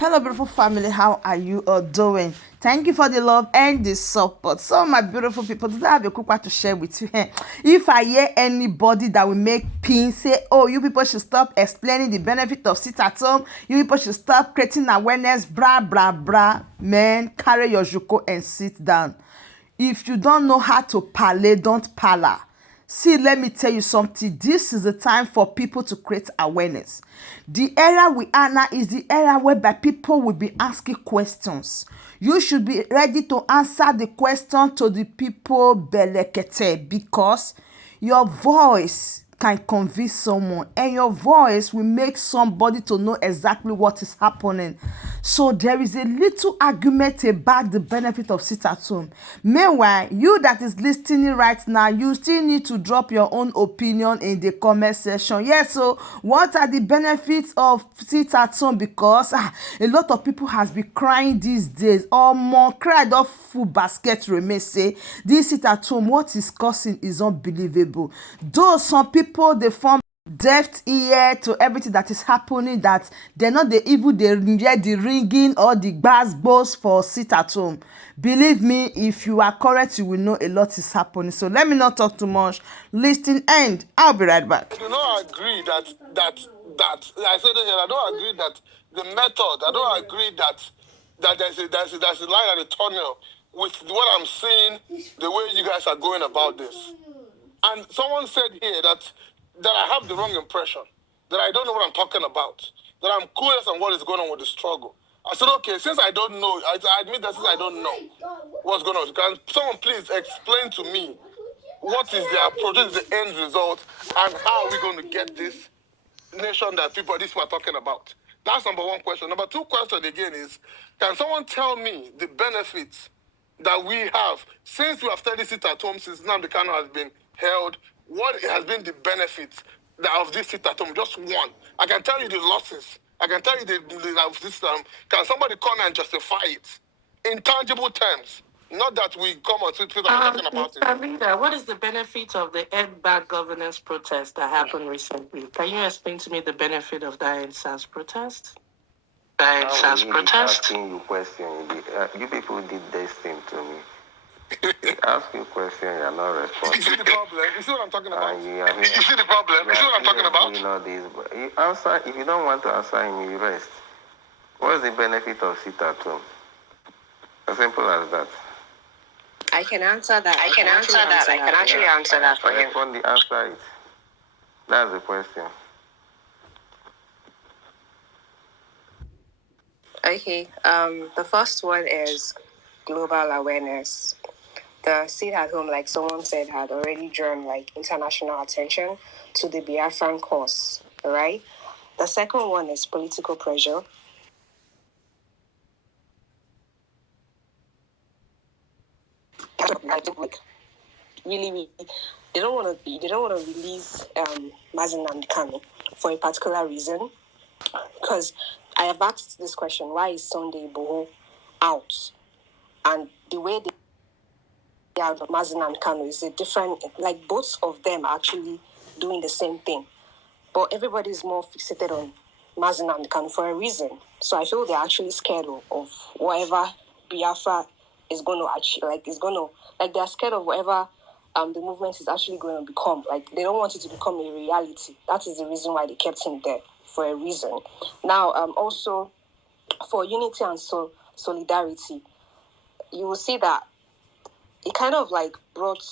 Hello, beautiful family. How are you all doing? Thank you for the love and the support. So, my beautiful people, today I have a quick one to share with you. If I hear anybody that will make pin say, "Oh, you people should stop explaining the benefit of sit at home. You people should stop creating awareness," blah blah blah. Man, carry your juko and sit down. If you don't know how to parler, don't parlor. See, let me tell you something. This is the time for people to create awareness. The era we are now is the era whereby people will be asking questions. You should be ready to answer the question to the people belekete, because your voice can convince someone, and your voice will make somebody to know exactly what is happening. So there is a little argument about the benefit of sit at home. Meanwhile, you that is listening right now, you still need to drop your own opinion in the comment section. Yes, so what are the benefits of sit at home? Because a lot of people has been crying these days, or more cried off full basket remain say this sit at home, what is causing is unbelievable. Though some people they form deaf ear to everything that is happening, that they're not the evil, they hear the ringing or the gbas for sit at home. Believe me, if you are correct, you will know a lot is happening. So let me not talk too much. Listen, and I'll be right back. I do not agree that I said it here. I don't agree that the method. I don't agree that there's a line at the tunnel with what I'm seeing, the way you guys are going about this. And someone said here that I have the wrong impression, that I don't know what I'm talking about, that I'm clueless on what is going on with the struggle. I said, okay, since I don't know, I admit that since I don't know what's going on, can someone please explain to me what is the approach, what is the end result, and how are we going to get this nation that these people are talking about? That's number one question. Number two question again is, can someone tell me the benefits that we have since we have studied sit at home, since Nnamdi Kanu has been held? What has been the benefits of this sit at home? Just one. I can tell you the losses. I can tell you of this. Can somebody come and justify it in tangible terms? Not that we come on Twitter talking about it. Rita, what is the benefit of the Bad governance protest that happened recently? Can you explain to me the benefit of that NSAS protest? Asking you question. You people did this thing to me. Ask you question, you're not responding. You see the problem? You see what I'm talking about? You see the problem? You see what I'm talking about? You know this, but you answer. If you don't want to answer him, you rest. What's the benefit of sit at home? As simple as that. I can answer that. I can actually answer that for him. Respond the answer it. That's the question. Okay. The first one is global awareness. The sit at home, like someone said, had already drawn like international attention to the Biafran cause. Right. The second one is political pressure. Like really, they don't want to release Mazen Nnamdi Kanu for a particular reason. Because I have asked this question: why is Sunday Igboho out? And the way they are Mazen Nnamdi Kanu is a different. Like both of them are actually doing the same thing, but everybody is more fixated on Mazen Nnamdi Kanu for a reason. So I feel they're actually scared of whatever Biafra is going to achieve. They're scared of whatever the movement is actually going to become. Like they don't want it to become a reality. That is the reason why they kept him there, for a reason. Now, also for unity and solidarity, you will see that it kind of like brought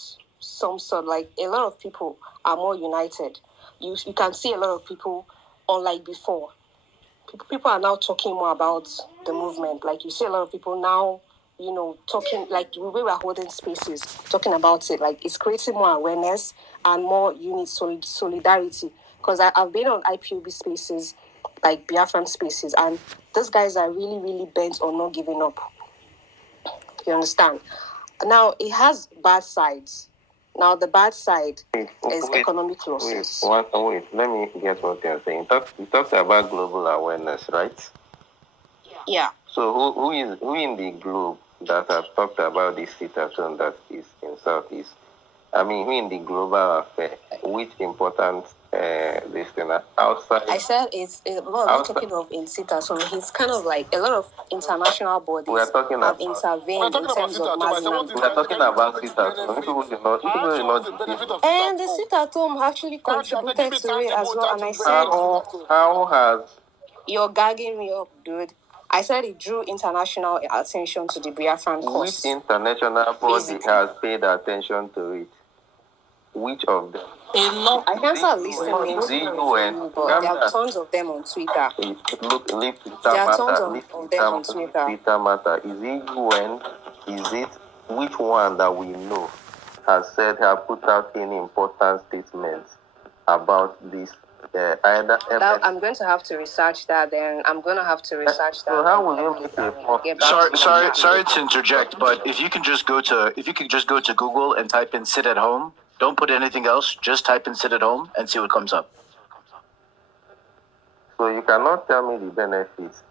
some sort, like a lot of people are more united. You can see a lot of people, unlike before. People are now talking more about the movement. Like you see a lot of people now, talking, like the way we're holding spaces, talking about it. Like it's creating more awareness and more solidarity. Because I've been on IPOB spaces, like Biafran spaces, and those guys are really, really bent on not giving up. You understand? Now, it has bad sides. Now, the bad side is economic losses. Wait, let me get what you're saying. You talked about global awareness, right? Yeah. So who in the globe that have talked about this situation that is in Southeast? I mean, who in the global affair, which important this thing outside. I said well, I'm not talking of in SITA, so it's kind of like a lot of international bodies We are talking have about. intervened in terms of Mazinam. We are talking about sit at home. People do not. People do not. And the sit at home actually contributed to it as well. And I said, How has you're gagging me up, dude. I said it drew international attention to the Biafran which cause. international body has paid attention to it? Which of them? I can start listing names The for UN. you, but there are tons of them on Twitter. Look, leave Twitter There are matter. tons Leave of them on Twitter. Twitter matter. Is it UN? Is it which one that we know has said have put out any important statements about this? Either That, I'm going to have to research that. Then I'm going to have to research that. So how will you make a point? Get back to you. Sorry to interject, but if you can just go to Google and type in "sit at home," don't put anything else. Just type in "sit at home" and see what comes up. So you cannot tell me the benefits.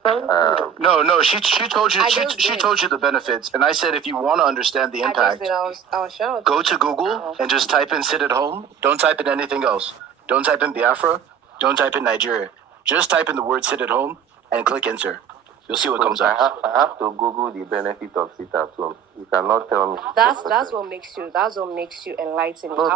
No. She told you she told you the benefits, and I said if you want to understand the impact, I was sure. go to Google and just type in "sit at home." Don't type in anything else. Don't type in Biafra. Don't type in Nigeria. Just type in the word "sit at home" and click enter. You'll see what comes up. I have to Google the benefit of sit at home. You cannot tell me. That's what makes you enlightened. No.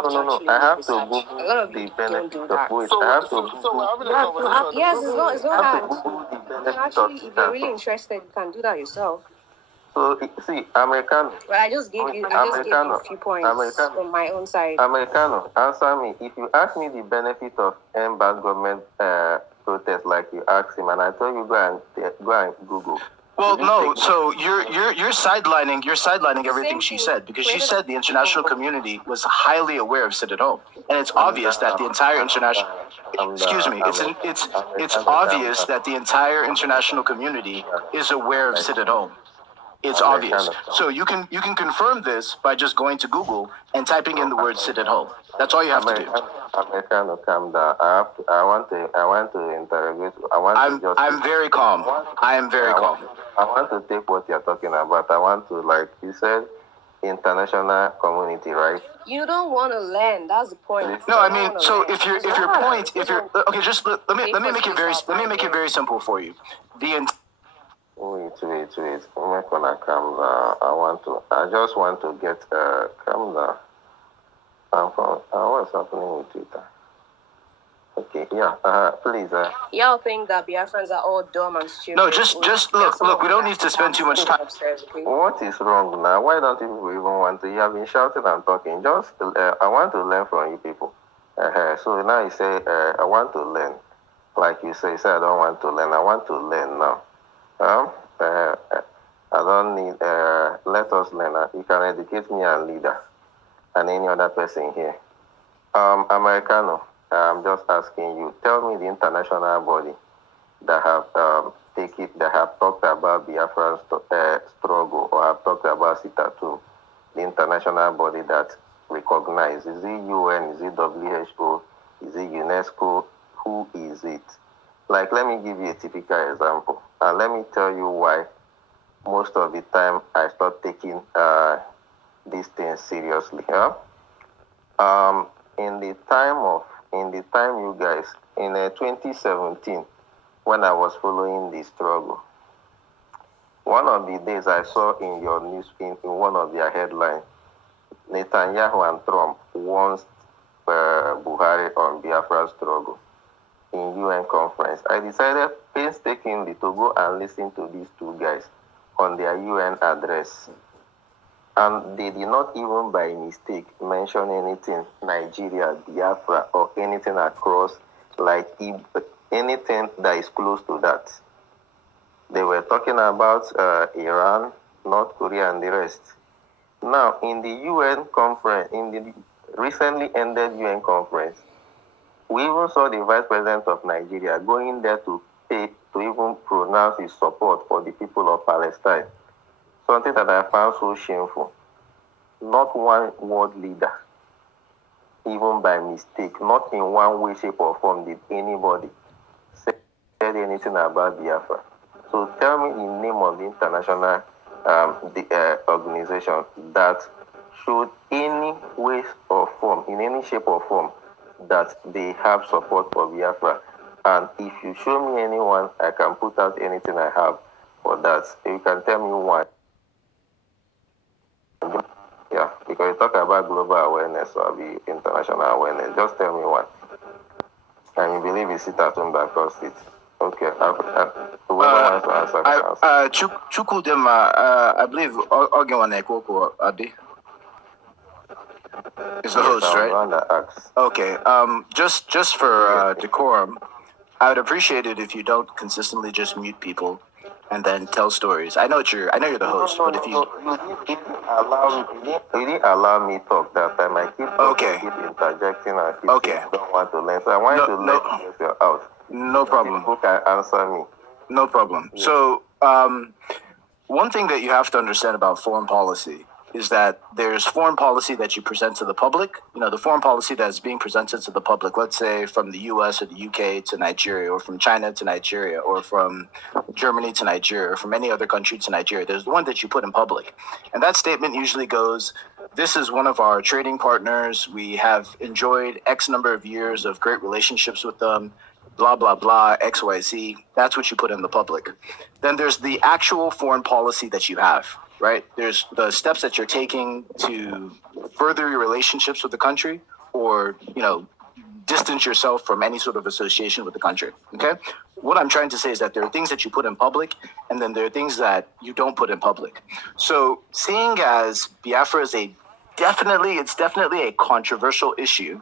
I have to Google a lot of the you benefit don't do of that. So, I have to so we're having a conversation. Yes, it's not hard. Google the You can benefit actually, of if sit you're at really home. interested, you can do that yourself. So see, Americano. But I just gave you a few points from my own side. Americano, answer me. If you ask me the benefit of end-back government protest like you asked him, and I told you go and Google. Well, no. So you're sidelining everything she said, because she said the international community was highly aware of sit at home, and it's obvious that the entire international. Excuse me. It's obvious that the entire international community is aware of sit at home. It's obvious. So you can confirm this by just going to Google and typing in the word "sit at home." That's all you have to do. Americano, calm down. I want to interrogate. I'm very calm. I am very calm. I want to take what you're talking about. I want to, like you said, international community, right? You don't want to learn. That's the point. No, I mean, so if your point, okay, just let me make it very simple for you. Wait. I'm not gonna calm down. I just want to get calm down. What's happening with Twitter? Okay, yeah, please. Y'all think that Biafrans are all dumb and stupid? No, just look. We don't need to spend too much time. What is wrong now? Why don't you people even want to? You have been shouting and talking. Just, I want to learn from you people. So now you say, I want to learn. Like you say, I don't want to learn. I want to learn now. I don't need, let us learn. You can educate me and leader and any other person here. Americano, I'm just asking you, tell me the international body that have that have talked about Biafran struggle or have talked about Sitatu, the international body that recognizes. Is it UN? Is it WHO? Is it UNESCO? Who is it? Like, let me give you a typical example, and let me tell you why most of the time I start taking these things seriously. Yeah? In the time you guys, in 2017, when I was following the struggle, one of the days I saw in your news, in one of their headlines, Netanyahu and Trump wants Buhari on Biafra struggle in UN conference. I decided painstakingly to go and listen to these two guys on their UN address. And they did not even by mistake mention anything Nigeria, Biafra, or anything across, like anything that is close to that. They were talking about Iran, North Korea, and the rest. Now, in the UN conference, in the recently ended UN conference, we even saw the Vice President of Nigeria going there to even pronounce his support for the people of Palestine. Something that I found so shameful. Not one world leader, even by mistake, not in one way, shape, or form did anybody say anything about Biafra. So tell me in name of the international organization that should any way or form, in any shape or form, that they have support for Biafra. And if you show me anyone, I can put out anything I have for that. You can tell me why. Yeah, because you talk about global awareness or the international awareness. Just tell me one. And you believe you sit at home and cross it. Okay, whoever wants to answer can answer. Chukudema, I believe Ogewane Kwoko Abi is the host, I'm right? the one that asks. Okay. Just for decorum, I would appreciate it if you don't consistently just mute people and then tell stories. I know you're the host, but if you You didn't allow me talk that time. I keep talking, Okay. keep interjecting, and keep Okay. saying, don't want to learn. So I want you to let me get your out. No problem. People can answer me. No problem. Yeah. So, one thing that you have to understand about foreign policy is that there's foreign policy that you present to the public. You know, the foreign policy that's being presented to the public, let's say from the US or the UK to Nigeria, or from China to Nigeria, or from Germany to Nigeria, or from any other country to Nigeria. There's the one that you put in public. And that statement usually goes, this is one of our trading partners. We have enjoyed X number of years of great relationships with them, blah, blah, blah, XYZ. That's what you put in the public. Then there's the actual foreign policy that you have, right? There's the steps that you're taking to further your relationships with the country, or, distance yourself from any sort of association with the country. Okay? What I'm trying to say is that there are things that you put in public, and then there are things that you don't put in public. So seeing as Biafra is it's definitely a controversial issue,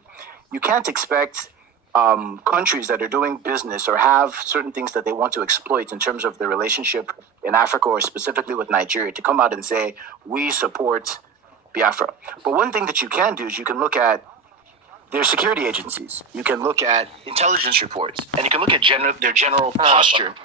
you can't expect countries that are doing business or have certain things that they want to exploit in terms of their relationship in Africa, or specifically with Nigeria, to come out and say, we support Biafra. But one thing that you can do is you can look at their security agencies. You can look at intelligence reports, and you can look at their general posture.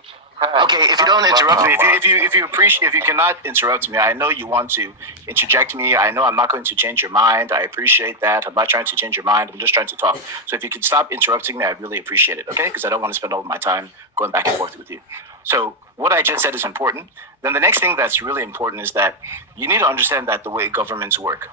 Okay, if you don't interrupt me, if you cannot interrupt me, I know you want to interject me. I know I'm not going to change your mind. I appreciate that. I'm not trying to change your mind. I'm just trying to talk. So if you could stop interrupting me, I'd really appreciate it. Okay, because I don't want to spend all of my time going back and forth with you. So what I just said is important. Then the next thing that's really important is that you need to understand that the way governments work.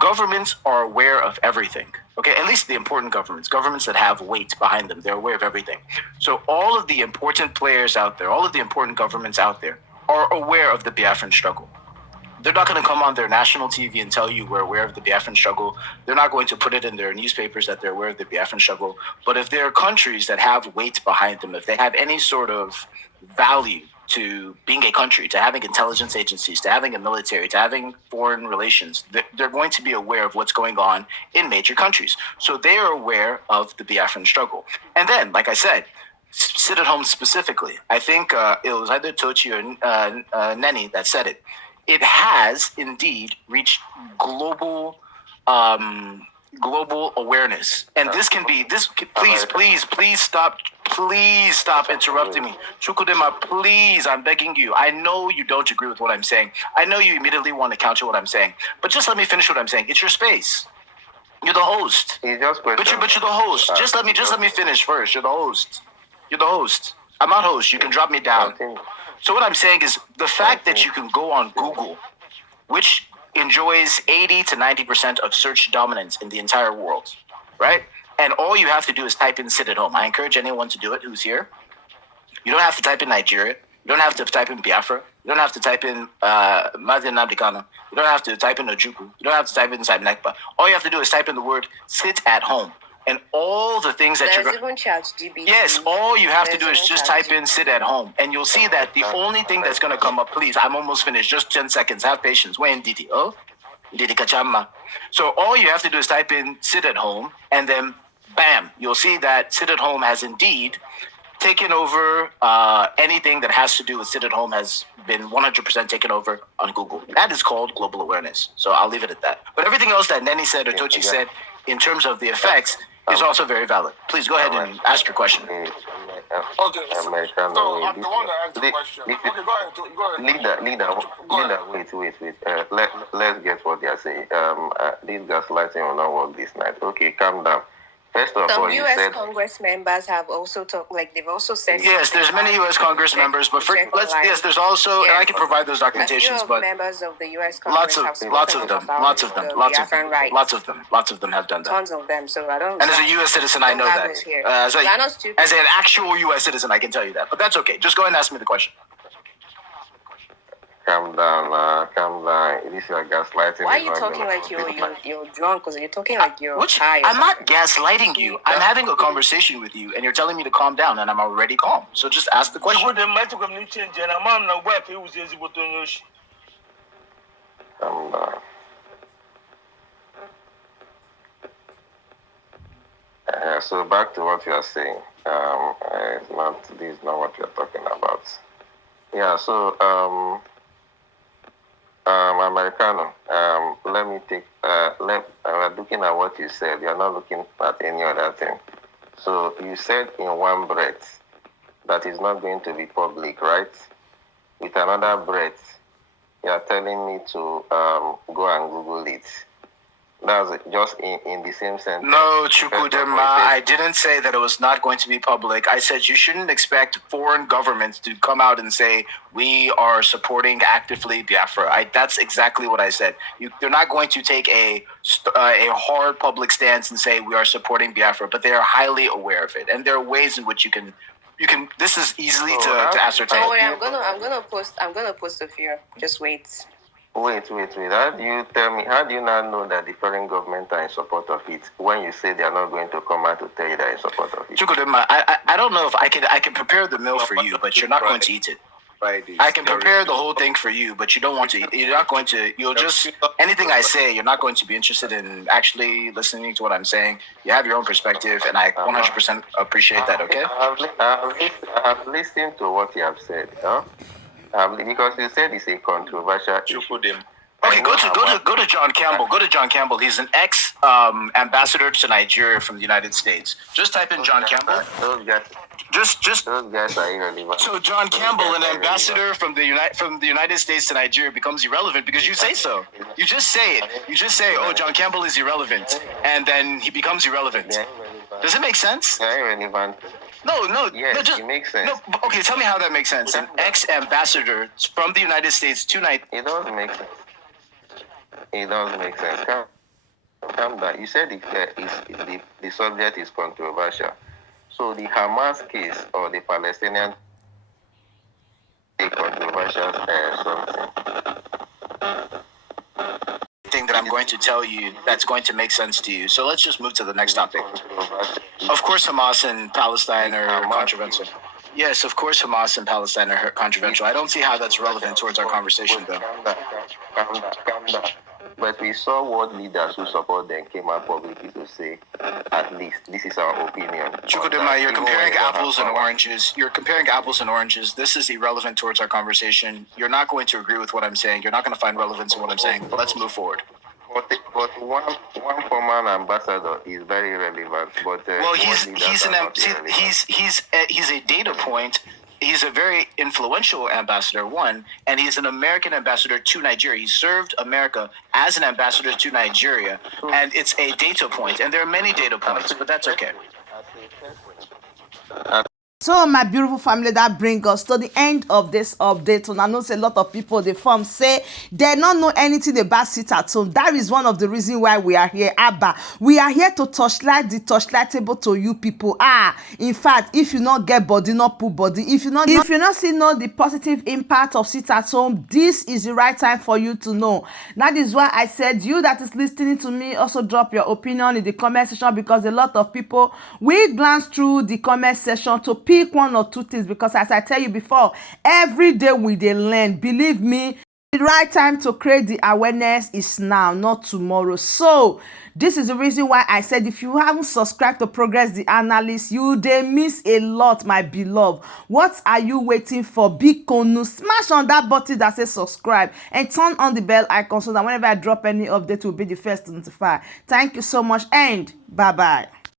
Governments are aware of everything. Okay, at least the important governments that have weight behind them, they're aware of everything. So all of the important players out there, all of the important governments out there are aware of the Biafran struggle. They're not going to come on their national TV and tell you we're aware of the Biafran struggle. They're not going to put it in their newspapers that they're aware of the Biafran struggle. But if there are countries that have weight behind them, if they have any sort of value to being a country, to having intelligence agencies, to having a military, to having foreign relations, they're going to be aware of what's going on in major countries. So they are aware of the Biafran struggle. And then, like I said, sit at home specifically. I think it was either Tochi or Neni that said it. It has indeed reached global global awareness, and this can be this. Please stop interrupting me, Chukudema. Please, I'm begging you. I know you don't agree with what I'm saying. I know you immediately want to counter what I'm saying, but just let me finish what I'm saying. It's your space. You're the host. But you're the host. Just let me finish first. You're the host. You're the host. I'm not host. You can drop me down. So what I'm saying is the fact that you can go on Google, which enjoys 80 to 90% of search dominance in the entire world, right? And all you have to do is type in sit at home. I encourage anyone to do it who's here. You don't have to type in Nigeria. You don't have to type in Biafra. You don't have to type in Mazin Nabdikano. You don't have to type in Ojukwu. You don't have to type in Nekpa. All you have to do is type in the word sit at home. And all the things that There's even ChatGPT. Yes, all you have to do is just type in sit at home. And you'll see that the only thing that's going to come up, please, I'm almost finished. Just 10 seconds. Have patience. When did he? Oh, did he kachama? So all you have to do is type in sit at home. And then, bam, you'll see that sit at home has indeed taken over. Anything that has to do with sit at home has been 100% taken over on Google. That is called global awareness. So I'll leave it at that. But everything else that Neni said or Tochi said in terms of the effects is also very valid. Please go ahead and ask your question. Okay, so I'm the one that asked the question. Okay, go ahead. Leader, wait. Let's get what they are saying. This gaslighting will not work this night. Okay, calm down. First of Some all, you U.S. said Congress members have also talked, like they've also said. Yes, there's many U.S. Congress members, but there's also, and I can provide those documentations, but members of the U.S. Congress lots have of them, lots of them, lots of them have done that. Tons of them. So I don't. And as a U.S. citizen, I know that. As an actual U.S. citizen, I can tell you that. But that's okay. Just go ahead and ask me the question. Calm down, calm down. This is a gaslighting. Why are you talking like you're drunk? Because you're talking like you're high. I'm not gaslighting you. I'm having a conversation with you, and you're telling me to calm down, and I'm already calm. So just ask the question. Calm down. So back to what you are saying. This is not what you're talking about. Yeah. So Americano. Let me take. We're looking at what you said. You're not looking at any other thing. So you said in one breath that is not going to be public, right? With another breath, you are telling me to go and Google it. That's just in the same sentence. No, Chukudema, I didn't say that it was not going to be public. I said you shouldn't expect foreign governments to come out and say, we are supporting actively Biafra. That's exactly what I said. They're not going to take a hard public stance and say we are supporting Biafra, but they are highly aware of it. And there are ways in which you can this is easily to ascertain. Oh, wait, I'm gonna post a few. Just wait. Wait. How do you not know that the foreign government are in support of it when you say they are not going to come out to tell you they're in support of it? Chukudema, I don't know if I can prepare the meal for you, but you're not going to eat it. I can prepare the whole thing for you, but you don't want to eat. You're not going to. You'll just anything I say. You're not going to be interested in actually listening to what I'm saying. You have your own perspective, and I 100% appreciate that. Okay. I've listened to what you have said, huh? Because you said it's a controversial issue. Okay, go to John Campbell. Go to John Campbell. He's an ex ambassador to Nigeria from the United States. Just type in John Campbell. Those guys are irrelevant. So John Campbell, an ambassador from the United States to Nigeria, becomes irrelevant because you say so. You just say it. You just say, "Oh, John Campbell is irrelevant," and then he becomes irrelevant. Does it make sense? Irrelevant. No. Yes, it makes sense. No, okay, tell me how that makes sense. An ex-ambassador from the United States to Nigeria. It doesn't make sense. It doesn't make sense. Calm down. You said the subject is controversial. So the Hamas case or the Palestinian controversial something. Thing that I'm going to tell you that's going to make sense to you. So let's just move to the next topic. Of course, Hamas and Palestine are controversial. Yes, of course, Hamas and Palestine are controversial. I don't see how that's relevant towards our conversation, though. Calm down. But we saw world leaders who support them came out publicly to say, at least, this is our opinion. Chukudema, you're comparing apples and oranges. This is irrelevant towards our conversation. You're not going to agree with what I'm saying. You're not going to find relevance in what I'm saying. But let's move forward. But one former ambassador is very relevant. But well, he's a data point. He's a very influential ambassador, one, and he's an American ambassador to Nigeria. He served America as an ambassador to Nigeria, and it's a data point. And there are many data points, but that's okay. So my beautiful family, that brings us to the end of this update. And I know a lot of people, they form say they don't know anything about sit at home. That is one of the reasons why we are here. Abba, we are here to torchlight the torchlightable to you people. In fact, if you not get body, not put body. If you not see the positive impact of sit at home, this is the right time for you to know. That is why I said you that is listening to me also drop your opinion in the comment section, because a lot of people will glance through the comment section to pick one or two things, because as I tell you before, every day we dey learn. Believe me, the right time to create the awareness is now, not tomorrow. So this is the reason why I said if you haven't subscribed to Progress the Analyst, you dey miss a lot, my beloved. What are you waiting for? Big Konu, smash on that button that says subscribe and turn on the bell icon so that whenever I drop any update, you'll be the first to notify. Thank you so much and bye bye.